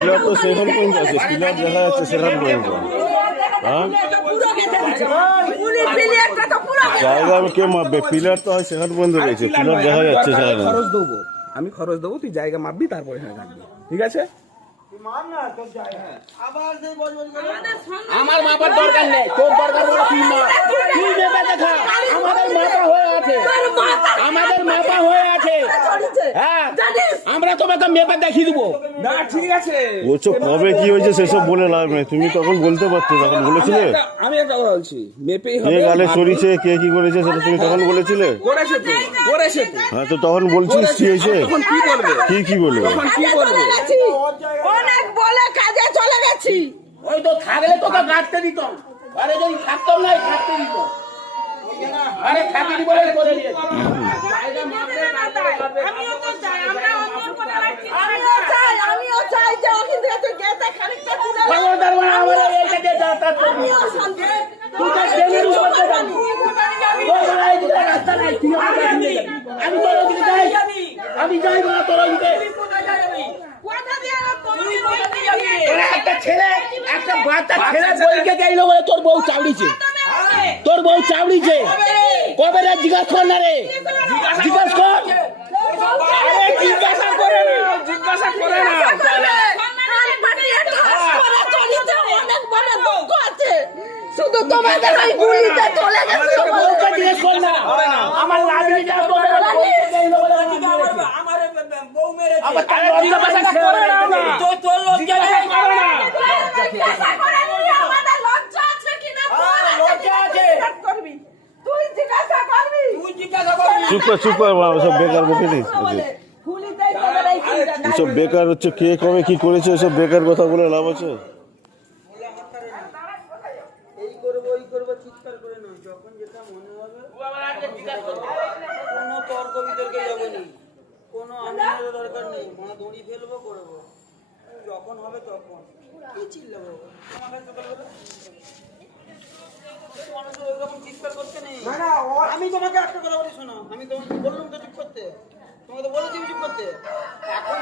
Pillar তো সেখান পর্যন্ত আছে, পিলার দেখা যাচ্ছে সেখান পর্যন্ত। হ্যাঁ, জায়গা কে মাপবে? পিলার তো হয় সেখান পর্যন্ত রয়েছে, পিলার দেখা যাচ্ছে সেখানে। খরচ দেবো, আমি খরচ দেবো, তুই জায়গা মাপবি তারপরে এখানে থাকবি, ঠিক আছে? আমার মাপার দরকার নেই, তোর দরকার হলো তুই মাপ, তুই মেপে দেখা। আমাদের মাপা হয়ে আছে, আমাদের মাপা হয়ে আছে। হ্যাঁ, আমরা তোমাকে মেপে দেখিয়ে দেবো। না ঠিক আছে, বলছো কবে কি হয়েছে সেসব বলে লাভ নেই, তুমি তখন বলতে পারতো, তখন বলেছিলে। আমি একটা কথা বলছি, মেপেই কে হবে। গালে সরিয়েছে, কে কি করেছে সেটা তুমি তখন বলেছিলে। করেছে তো, করেছে তো। হ্যাঁ, তো তখন বলছিস কি হয়েছে, তখন কি বলবে? কি বলবে? তখন কি বলবে? অনেক বলে কাজে চলে গেছি। ওই তো থাকলে তোকে কাটতে দিত, আরে যদি থাকতাম না কাটতে দিত। আরে থাকি বলে করে দিয়েছে। আমিও চাই যে ওখান থেকে তুই গেতে খানিকটা তুলে খবরদার বলে আমার এইটা দিয়ে যাতায়াত করবি। তুই তো ট্রেনের উপর দিয়ে যাবি। তোর বলে এই দিকে রাস্তা নাই, তুই আমার কাছে নিয়ে যাবি। আমি তোর ওদিকে যাই, আমি যাই না তোর ওদিকে। তোরা একটা ছেলে, একটা বাচ্চা ছেলে বইকে গেল বলে তোর বউ চাউড়িছে, তোর বউ চাউড়িছে। কবে রে জিজ্ঞাসা কর না রে, জিজ্ঞাসা কর। আরে জিজ্ঞাসা করে না, জিজ্ঞাসা করে না। শুধু তোমাদের ওই গুলিতে চলে গেছে। বউকে জিজ্ঞেস কর না, আমার লাজমিটা তোর বউকে গেল বলে আমার বউ মেরে আবার তার জিজ্ঞাসা করে না, তোর লজ্জা নেই, করে না। আমাদের লজ্জা আছে কিনা লজ্জা আছে, তুই জিজ্ঞাসা করবি। তুই জিজ্ঞাসা করবি। চুপ কর বাবা, সব বেকার বকে দিস। গুলিতেই তোমার এই চিন্তা। এসব বেকার হচ্ছে, কে কবে কি করেছে এসব বেকার কথা বলে লাভ আছে? এই করবো ওই করবো চিৎকার করে নয়, যখন যেটা মনে হবে। কোনো তর্ক বিতর্কে যাবো না, কোনো আন্দোলনের দরকার নেই। মা দড়ি ফেলবো করবো, যখন হবে তখন। কি চিল্লাবো আমার কাছে বলো? মানুষ ওইরকম চিৎকার করতে নেই। আমি তোমাকে একটা কথা বলি শোনো, আমি তোমাকে বললাম তো চুপ করতে, তোমাকে তো বলেছি চুপ করতে। এখন